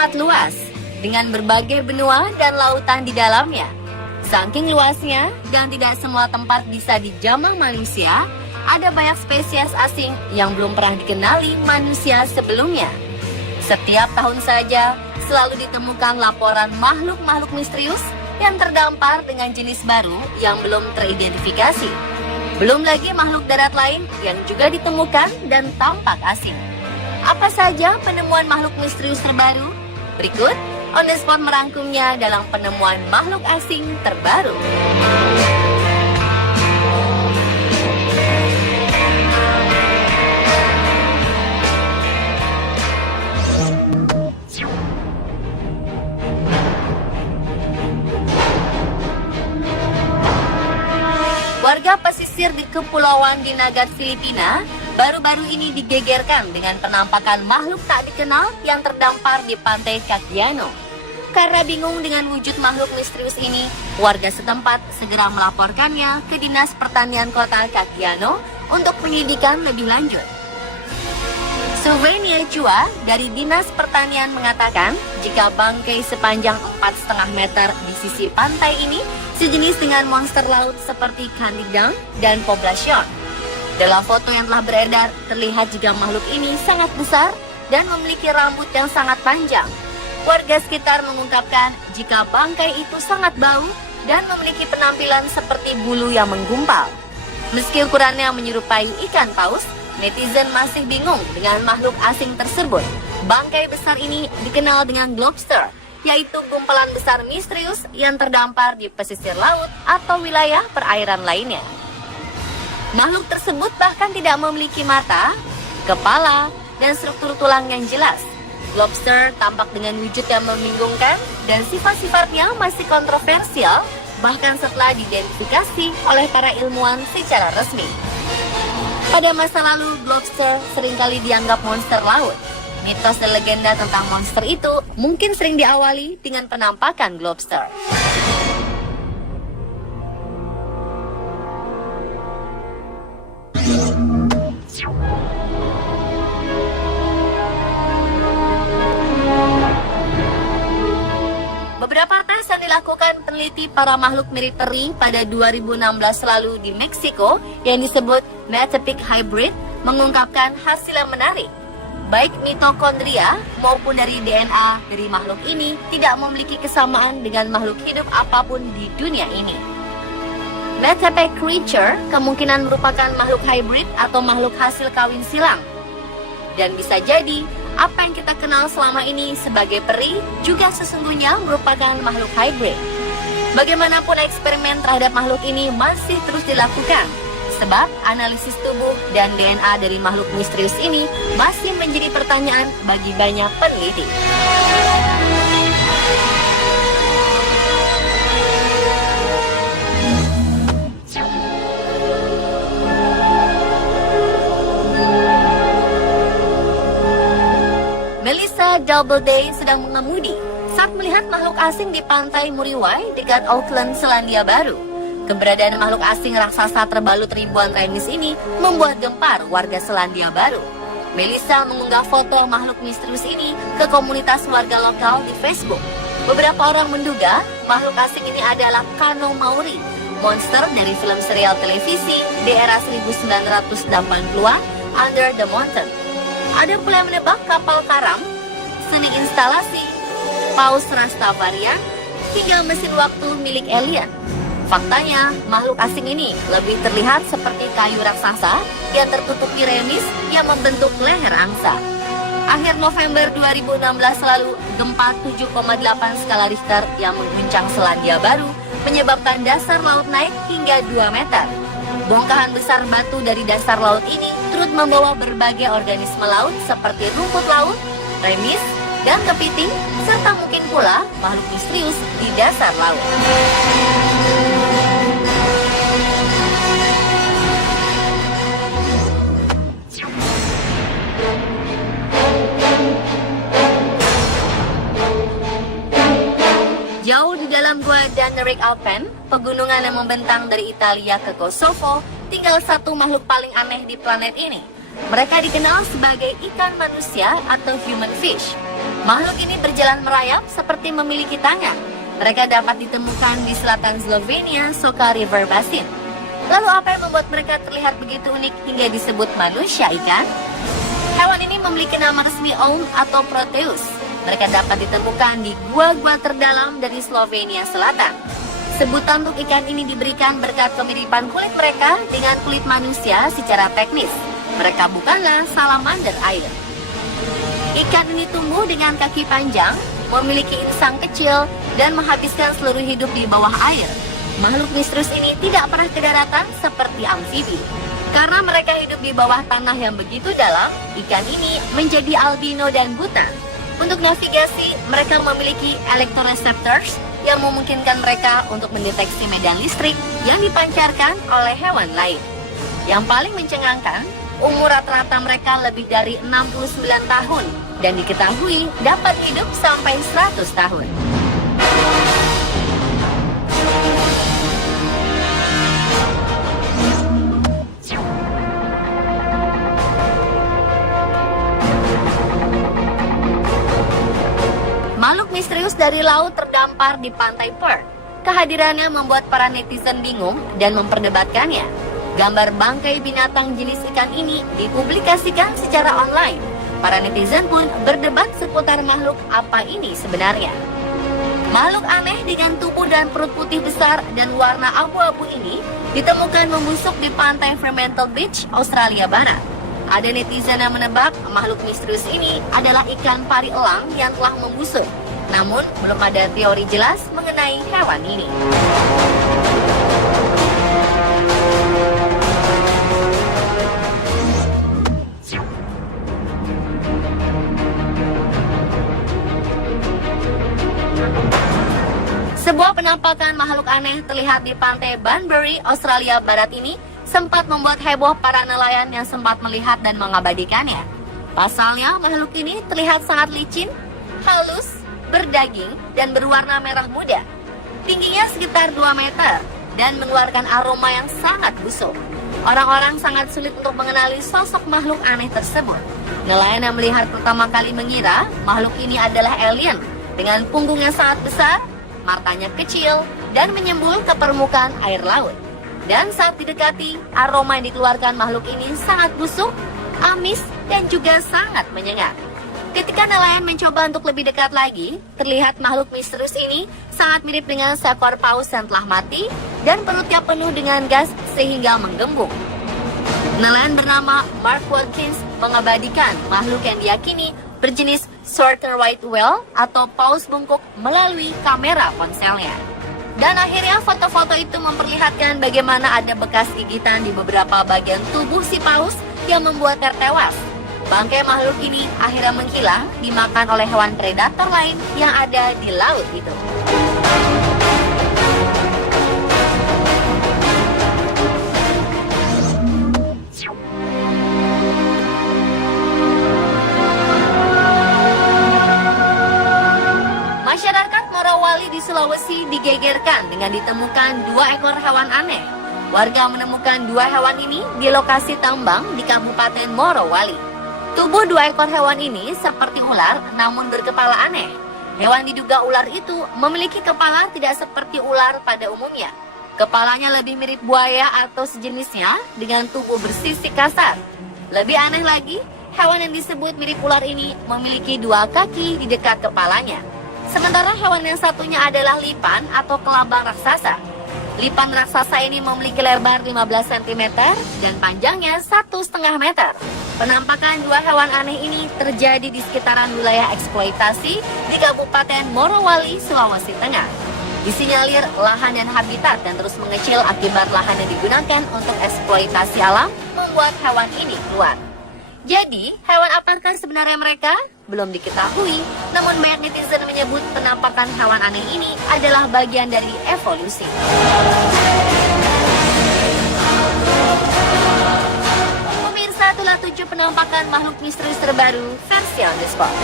sangat luas, dengan berbagai benua dan lautan di dalamnya. Saking luasnya dan tidak semua tempat bisa dijamah manusia, ada banyak spesies asing yang belum pernah dikenali manusia sebelumnya. Setiap tahun saja, selalu ditemukan laporan makhluk-makhluk misterius yang terdampar dengan jenis baru yang belum teridentifikasi. Belum lagi makhluk darat lain yang juga ditemukan dan tampak asing. Apa saja penemuan makhluk misterius terbaru? Berikut On The Spot merangkumnya dalam penemuan makhluk asing terbaru. Warga pesisir di Kepulauan Dinagat, Filipina, baru-baru ini digegerkan dengan penampakan makhluk tak dikenal yang terdampar di pantai Cagdiano. Karena bingung dengan wujud makhluk misterius ini, warga setempat segera melaporkannya ke Dinas Pertanian Kota Cagdiano untuk penyelidikan lebih lanjut. Sylvania Chua dari Dinas Pertanian mengatakan jika bangkai sepanjang 4,5 meter di sisi pantai ini sejenis dengan monster laut seperti Candidang dan Poblacion. Dalam foto yang telah beredar, terlihat jika makhluk ini sangat besar dan memiliki rambut yang sangat panjang. Warga sekitar mengungkapkan jika bangkai itu sangat bau dan memiliki penampilan seperti bulu yang menggumpal. Meski ukurannya menyerupai ikan paus, netizen masih bingung dengan makhluk asing tersebut. Bangkai besar ini dikenal dengan globster, yaitu gumpalan besar misterius yang terdampar di pesisir laut atau wilayah perairan lainnya. Makhluk tersebut bahkan tidak memiliki mata, kepala, dan struktur tulang yang jelas. Globster tampak dengan wujud yang membingungkan dan sifat-sifatnya masih kontroversial bahkan setelah diidentifikasi oleh para ilmuwan secara resmi. Pada masa lalu, globster seringkali dianggap monster laut. Mitos dan legenda tentang monster itu mungkin sering diawali dengan penampakan globster. Beberapa tes yang dilakukan peneliti para makhluk mirip peri pada 2016 lalu di Meksiko yang disebut Metapic Hybrid mengungkapkan hasil yang menarik. Baik mitokondria maupun dari DNA dari makhluk ini tidak memiliki kesamaan dengan makhluk hidup apapun di dunia ini. Metapic creature kemungkinan merupakan makhluk hybrid atau makhluk hasil kawin silang. Dan bisa jadi, apa yang kita kenal selama ini sebagai peri juga sesungguhnya merupakan makhluk hybrid. Bagaimanapun eksperimen terhadap makhluk ini masih terus dilakukan, sebab analisis tubuh dan DNA dari makhluk misterius ini masih menjadi pertanyaan bagi banyak peneliti. Melissa Doubleday sedang mengemudi saat melihat makhluk asing di pantai Muriwai dekat Auckland, Selandia Baru. Keberadaan makhluk asing raksasa terbalut ribuan remis ini membuat gempar warga Selandia Baru. Melissa mengunggah foto makhluk misterius ini ke komunitas warga lokal di Facebook. Beberapa orang menduga makhluk asing ini adalah Kano Maori, monster dari film serial televisi di era 1980-an Under the Mountain. Ada pula yang menebak kapal karam, seni instalasi, paus Rastafarian, hingga mesin waktu milik alien. Faktanya, makhluk asing ini lebih terlihat seperti kayu raksasa yang tertutupi remis yang membentuk leher angsa. Akhir November 2016 lalu, gempa 7,8 skala Richter yang mengguncang Selandia Baru menyebabkan dasar laut naik hingga 2 meter. Bongkahan besar batu dari dasar laut ini turut membawa berbagai organisme laut seperti rumput laut, remis, dan kepiting, serta mungkin pula makhluk misterius di dasar laut. Jauh di dalam gua Dannerik Alpen, pegunungan yang membentang dari Italia ke Kosovo, tinggal satu makhluk paling aneh di planet ini. Mereka dikenal sebagai ikan manusia atau human fish. Makhluk ini berjalan merayap seperti memiliki tangan. Mereka dapat ditemukan di selatan Slovenia, Soka River Basin. Lalu apa yang membuat mereka terlihat begitu unik hingga disebut manusia ikan? Hewan ini memiliki nama resmi Oum atau Proteus. Mereka dapat ditemukan di gua-gua terdalam dari Slovenia Selatan. Sebutan untuk ikan ini diberikan berkat kemiripan kulit mereka dengan kulit manusia secara teknis. Mereka bukanlah salamander air. Ikan ini tumbuh dengan kaki panjang, memiliki insang kecil, dan menghabiskan seluruh hidup di bawah air. Makhluk misterius ini tidak pernah ke daratan seperti amfibi. Karena mereka hidup di bawah tanah yang begitu dalam, ikan ini menjadi albino dan buta. Untuk navigasi, mereka memiliki electroreceptors yang memungkinkan mereka untuk mendeteksi medan listrik yang dipancarkan oleh hewan lain. Yang paling mencengangkan, umur rata-rata mereka lebih dari 69 tahun dan diketahui dapat hidup sampai 100 tahun. Makhluk misterius dari laut terdampar di pantai Perth. Kehadirannya membuat para netizen bingung dan memperdebatkannya. Gambar bangkai binatang jenis ikan ini dipublikasikan secara online. Para netizen pun berdebat seputar makhluk apa ini sebenarnya. Makhluk aneh dengan tubuh dan perut putih besar dan warna abu-abu ini ditemukan membusuk di pantai Fremantle Beach, Australia Barat. Ada netizen yang menebak makhluk misterius ini adalah ikan pari elang yang telah membusuk. Namun, belum ada teori jelas mengenai hewan ini. Sebuah penampakan makhluk aneh terlihat di pantai Banbury, Australia Barat ini sempat membuat heboh para nelayan yang sempat melihat dan mengabadikannya. Pasalnya, makhluk ini terlihat sangat licin, halus, berdaging, dan berwarna merah muda. Tingginya sekitar 2 meter dan mengeluarkan aroma yang sangat busuk. Orang-orang sangat sulit untuk mengenali sosok makhluk aneh tersebut. Nelayan yang melihat pertama kali mengira makhluk ini adalah alien dengan punggung yang sangat besar, matanya kecil, dan menyembul ke permukaan air laut. Dan saat didekati, aroma yang dikeluarkan makhluk ini sangat busuk, amis, dan juga sangat menyengat. Ketika nelayan mencoba untuk lebih dekat lagi, terlihat makhluk misterius ini sangat mirip dengan seekor paus yang telah mati dan perutnya penuh dengan gas sehingga menggembung. Nelayan bernama Mark Watkins mengabadikan makhluk yang diyakini berjenis Shorter White Whale atau paus bungkuk melalui kamera ponselnya. Dan akhirnya foto-foto itu memperlihatkan bagaimana ada bekas gigitan di beberapa bagian tubuh si paus yang membuatnya tewas. Bangkai makhluk ini akhirnya menghilang dimakan oleh hewan predator lain yang ada di laut itu. Masyarakat Morowali di Sulawesi digegerkan dengan ditemukan 2 ekor hewan aneh. Warga menemukan 2 hewan ini di lokasi tambang di Kabupaten Morowali. Tubuh 2 ekor hewan ini seperti ular namun berkepala aneh. Hewan diduga ular itu memiliki kepala tidak seperti ular pada umumnya. Kepalanya lebih mirip buaya atau sejenisnya dengan tubuh bersisik kasar. Lebih aneh lagi, hewan yang disebut mirip ular ini memiliki 2 kaki di dekat kepalanya. Sementara hewan yang satunya adalah lipan atau kelabang raksasa. Lipan raksasa ini memiliki lebar 15 cm dan panjangnya 1,5 meter. Penampakan 2 hewan aneh ini terjadi di sekitaran wilayah eksploitasi di Kabupaten Morowali, Sulawesi Tengah. Disinyalir lahan dan habitat dan terus mengecil akibat lahan yang digunakan untuk eksploitasi alam membuat hewan ini keluar. Jadi, hewan apakah sebenarnya mereka? Belum diketahui, namun banyak netizen menyebut penampakan hewan aneh ini adalah bagian dari evolusi. Pemirsa, itulah 7 penampakan makhluk misterius terbaru versi on the spot.